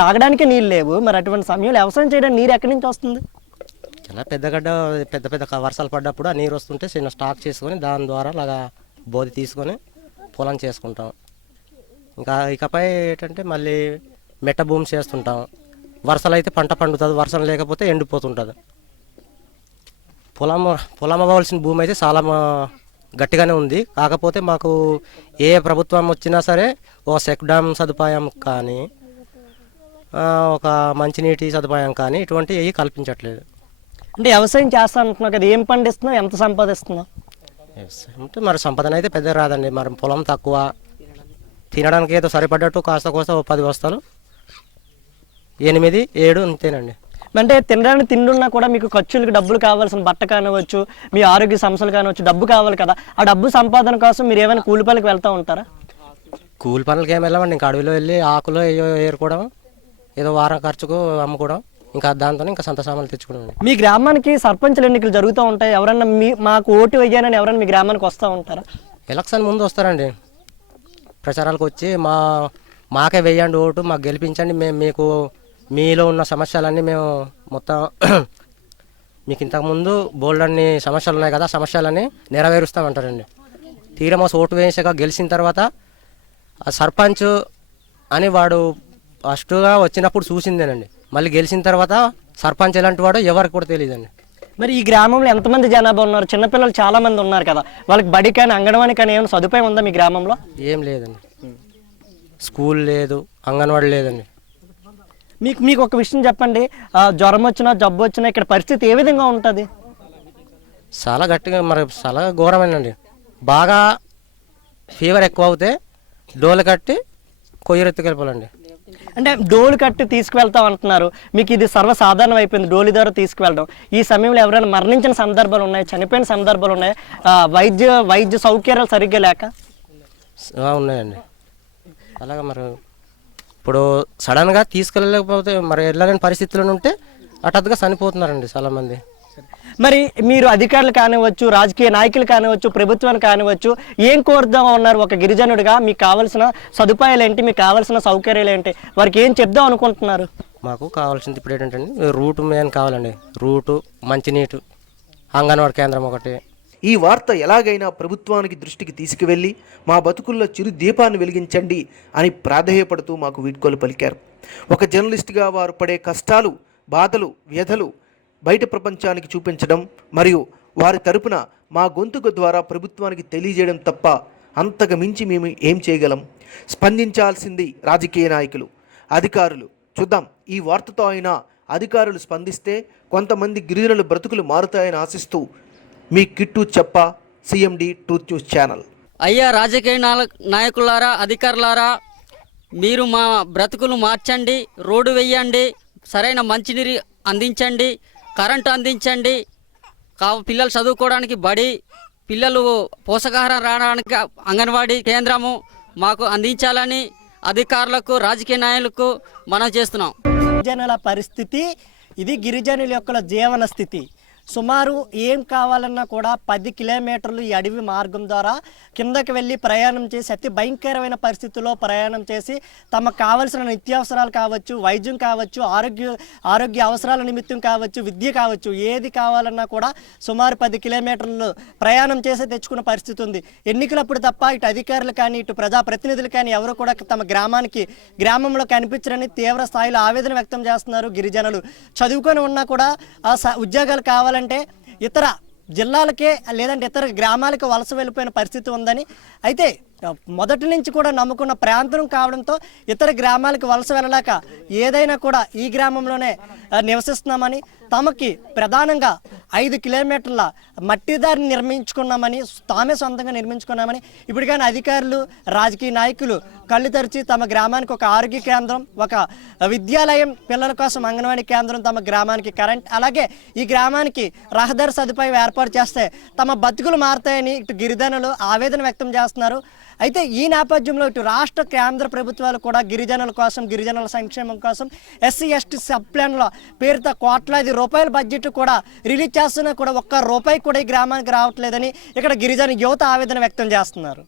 తాగడానికే నీళ్ళు లేవు. మరి అటువంటి సమయంలో వ్యవసాయం చేయడానికి నీరు ఎక్కడి నుంచి వస్తుంది? ఇలా పెద్ద పెద్ద వర్షాలు పడ్డప్పుడు ఆ నీరు వస్తుంటే చిన్న స్టాక్ చేసుకొని దాని ద్వారా అలాగా బోధి తీసుకొని పొలం చేసుకుంటాం. ఇకపై ఏంటంటే మళ్ళీ మెట్ట భూమి చేస్తుంటాం. వర్షాలు అయితే పంట పండుతుంది, వర్షం లేకపోతే ఎండిపోతుంటుంది. పొలం అవ్వాల్సిన భూమి అయితే చాలా గట్టిగానే ఉంది. కాకపోతే మాకు ఏ ప్రభుత్వం వచ్చినా సరే ఒక చెక్ డ్యామ్ సదుపాయం కానీ, ఒక మంచినీటి సదుపాయం కానీ ఇటువంటి ఏవి కల్పించట్లేదు. అంటే వ్యవసాయం చేస్తా అంటున్నావు కదా, ఏం పండిస్తున్నావు, ఎంత సంపాదిస్తున్నావు? వ్యవసాయం అంటే మరి సంపాదన అయితే పెద్ద రాదండి. మరి పొలం తక్కువ, తినడానికి ఏదో సరిపడ్డట్టు కాస్త కోస్త 10 బస్తాలు, 8, 7 అంతేనండి. అంటే తినడానికి తిండున్నా కూడా మీకు ఖర్చులకు డబ్బులు కావాల్సిన, బట్ట కానివచ్చు, మీ ఆరోగ్య సమస్యలు కానివచ్చు, డబ్బు కావాలి కదా. ఆ డబ్బు సంపాదన కోసం మీరు ఏమైనా కూలి పనులకు వెళ్తూ ఉంటారా? కూలి పనులకి ఏమి వెళ్ళమండి. ఇంకా అడవిలో వెళ్ళి ఆకులో ఏరుకోవడం, ఏదో వారం ఖర్చుకు అమ్ముకోవడం, ఇంకా దాంతో ఇంకా సంత సామాన్లు తెచ్చుకోవడం. మీ గ్రామానికి సర్పంచుల ఎన్నికలు జరుగుతూ ఉంటాయి. ఎవరన్నా మాకు ఓటు వేయాలని ఎవరైనా మీ గ్రామానికి వస్తూ ఉంటారా? ఎలక్షన్ ముందు వస్తారండి, ప్రచారాలకు వచ్చి మాకే వేయండి ఓటు, మాకు గెలిపించండి, మేము మీకు మీలో ఉన్న సమస్యలన్నీ మేము మొత్తం మీకు ఇంతకుముందు బోల్డ్ అన్ని సమస్యలు ఉన్నాయి కదా, సమస్యలన్నీ నెరవేరుస్తామంటారండి. తీరమోస ఓటు వేసాక గెలిచిన తర్వాత ఆ సర్పంచ్ అని వాడు ఫస్ట్గా వచ్చినప్పుడు చూసిందేనండి, మళ్ళీ గెలిచిన తర్వాత సర్పంచ్ ఎలాంటి వాడో ఎవరికి కూడా తెలియదండి. మరి ఈ గ్రామంలో ఎంతమంది జనాభా ఉన్నారు? చిన్నపిల్లలు చాలా మంది ఉన్నారు కదా, వాళ్ళకి బడి కానీ అంగన్వాడీ కానీ ఏమైనా సదుపాయం ఉందా మీ గ్రామంలో? ఏం లేదండి, స్కూల్ లేదు, అంగన్వాడీ లేదండి. మీకు ఒక విషయం చెప్పండి, జ్వరం వచ్చినా జబ్బు వచ్చినా ఇక్కడ పరిస్థితి ఏ విధంగా ఉంటుంది? చాలా గట్టిగా మరి చాలా ఘోరమేనండి. బాగా ఫీవర్ ఎక్కువ అవుతే డోలు కట్టి కొయ్యరెత్తుకెళ్ళిపోవాలండి. అంటే డోలు కట్టి తీసుకువెళ్తాం అంటున్నారు, మీకు ఇది సర్వసాధారణం అయిపోయింది డోలు ద్వారా తీసుకువెళ్ళడం. ఈ సమయంలో ఎవరైనా మరణించిన సందర్భాలు ఉన్నాయి, చనిపోయిన సందర్భాలు ఉన్నాయి, వైద్య సౌకర్యాలు సరిగ్గా లేక ఉన్నాయండి. అలాగా మరి ఇప్పుడు సడన్గా తీసుకెళ్ళలేకపోతే మరి వెళ్ళలేని పరిస్థితుల్లో ఉంటే హఠాత్తుగా చనిపోతున్నారండి చాలామంది. మరి మీరు అధికారులు కానివచ్చు, రాజకీయ నాయకులు కానివచ్చు, ప్రభుత్వాన్ని కానివచ్చు, ఏం కోరుదాం ఉన్నారు? ఒక గిరిజనుడిగా మీకు కావాల్సిన సదుపాయాలు ఏంటి, మీకు కావాల్సిన సౌకర్యాలు ఏంటి, వారికి ఏం చెప్దాం అనుకుంటున్నారు? మాకు కావాల్సింది ఇప్పుడు ఏంటంటే రూటు మెయిన్ కావాలండి, రూటు, మంచినీటు, అంగన్వాడీ కేంద్రం ఒకటి. ఈ వార్త ఎలాగైనా ప్రభుత్వానికి దృష్టికి తీసుకువెళ్ళి మా బతుకుల్లో చిరు దీపాన్ని వెలిగించండి అని ప్రాధేయపడుతూ మాకు వీడ్కోలు పలికారు. ఒక జర్నలిస్ట్గా వారు పడే కష్టాలు, బాధలు, వ్యధలు బయట ప్రపంచానికి చూపించడం మరియు వారి తరపున మా గొంతుకు ద్వారా ప్రభుత్వానికి తెలియజేయడం తప్ప అంతకు మించి మేము ఏం చేయగలం? స్పందించాల్సింది రాజకీయ నాయకులు, అధికారులు. చూద్దాం, ఈ వార్తతో అయినా అధికారులు స్పందిస్తే కొంతమంది గిరిజనుల బ్రతుకులు మారుతాయని ఆశిస్తూ మీ కిట్టు చెప్ప, CMD ట్రూత్ న్యూస్ ఛానల్. అయ్యా రాజకీయ నాయకులారా, అధికారులారా, మీరు మా బ్రతుకులు మార్చండి, రోడ్డు వేయండి, సరైన మంచినీరు అందించండి, కరెంటు అందించండి, పిల్లలు చదువుకోవడానికి బడి, పిల్లలు పోషకాహారం రావడానికి అంగన్వాడీ కేంద్రము మాకు అందించాలని అధికారులకు, రాజకీయ నాయకులకు మనం చేస్తున్నాం. గిరిజనుల పరిస్థితి ఇది, గిరిజనుల యొక్క జీవన స్థితి. సుమారు ఏం కావాలన్నా కూడా 10 కిలోమీటర్లు ఈ అడవి మార్గం ద్వారా కిందకి వెళ్ళి ప్రయాణం చేసి అతి భయంకరమైన పరిస్థితుల్లో ప్రయాణం చేసి తమకు కావలసిన నిత్యావసరాలు కావచ్చు, వైద్యం కావచ్చు, ఆరోగ్య అవసరాల నిమిత్తం కావచ్చు, విద్య కావచ్చు, ఏది కావాలన్నా కూడా సుమారు 10 కిలోమీటర్లు ప్రయాణం చేసి తెచ్చుకున్న పరిస్థితి ఉంది. ఎన్నికలప్పుడు తప్ప ఇటు అధికారులు కానీ ఇటు ప్రజాప్రతినిధులు కానీ ఎవరు కూడా తమ గ్రామంలో కనిపించరని తీవ్ర స్థాయిలో ఆవేదన వ్యక్తం చేస్తున్నారు గిరిజనులు. చదువుకొని ఉన్నా కూడా ఉద్యోగాలు కావాలంటే ఇతర జిల్లాలకే లేదంటే ఇతర గ్రామాలకు వలస వెళ్ళిపోయిన పరిస్థితి ఉందని, అయితే మొదటి నుంచి కూడా నమ్ముకున్న ప్రాంతం కావడంతో ఇతర గ్రామాలకు వలస వెళ్ళలేక ఏదైనా కూడా ఈ గ్రామంలోనే నివసిస్తున్నామని, తమకి ప్రధానంగా 5 కిలోమీటర్ల మట్టి దారిని నిర్మించుకున్నామని, తామే సొంతంగా నిర్మించుకున్నామని ఇప్పటికైనా అధికారులు, రాజకీయ నాయకులు కళ్ళు తెరిచి తమ గ్రామానికి ఒక ఆరోగ్య కేంద్రం, ఒక విద్యాలయం, పిల్లల కోసం అంగన్వాడీ కేంద్రం, తమ గ్రామానికి కరెంట్, అలాగే ఈ గ్రామానికి రహదారి సదుపాయం ఏర్పాటు చేస్తే తమ బతుకులు మారుతాయని ఇటు గిరిజనులు ఆవేదన వ్యక్తం చేస్తున్నారు. అయితే ఈ నేపథ్యంలో ఇటు రాష్ట్ర, కేంద్ర ప్రభుత్వాలు కూడా గిరిజనుల కోసం, గిరిజనుల సంక్షేమం కోసం SC, ST సబ్ ప్లాన్ల పేరుతో కోట్లాది రూపాయల బడ్జెట్ కూడా రిలీజ్ చేస్తున్నా కూడా ఒక్క రూపాయి కూడా ఈ గ్రామానికి రావట్లేదని ఇక్కడ గిరిజన యువత ఆవేదన వ్యక్తం చేస్తున్నారు.